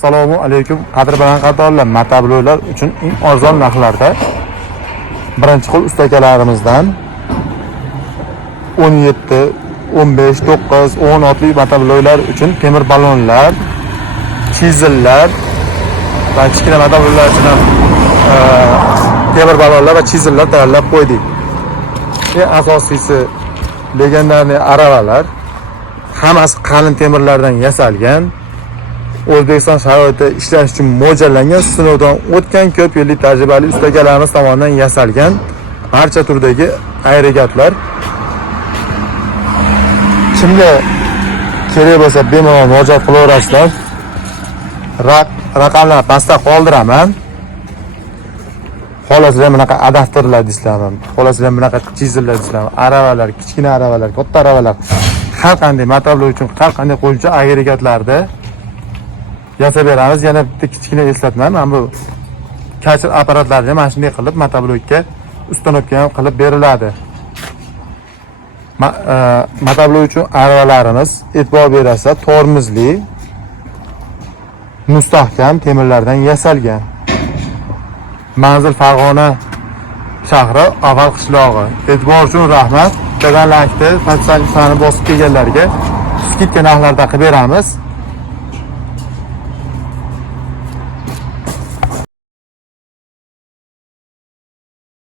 Assalomu alaykum qadrbaland qatorlar, motobloklar uchun eng arzon narxlarda birinchi qo'l ustakalarimizdan 17, 15, 9, 10 otli motobloklar uchun temir balonlar, chizellar va kichkina motobloklar uchun ham temir balonlar va chizellar tayyorlab qo'ydik. Eng asosiysi legendarniy aravalar, hammasi qalin temirlardan yasalgan. O'zbekiston sharoitida ishlash uchun mo'ljallangan, sinovdan o'tgan ko'p yillik tajribali ustalarimiz tomonidan yasalgan barcha turdagi agregatlar. Kimga kerak bo'lsa bemalol murojaat qilaverasizlar. Raqamlar pastda qoldiraman. Xolasizlar bunaqa adapterlar deysizlarmi? Xolasizlar bunaqa chizellar deysizlarmi? Aravalar, kichkina aravalar, katta aravalar, har qanday motoblok uchun har qanday qo'shimcha agregatlarda yasab beramiz. Yana bitta kichkina eslatma, mana bu kachir apparatlarni mana shunday qilib motoblokka ustanovka ham qilib beriladi. Motoblok uchun aravalarimiz, e'tibor berasizlar, tormozli, mustahkam temirlardan yasalgan. Manzil Farg'ona shahri, Aval qishlog'i. E'tibor uchun rahmat. Instagram laykni, podpiskani bosib kelganlarga skidka narxlarda qilib beramiz.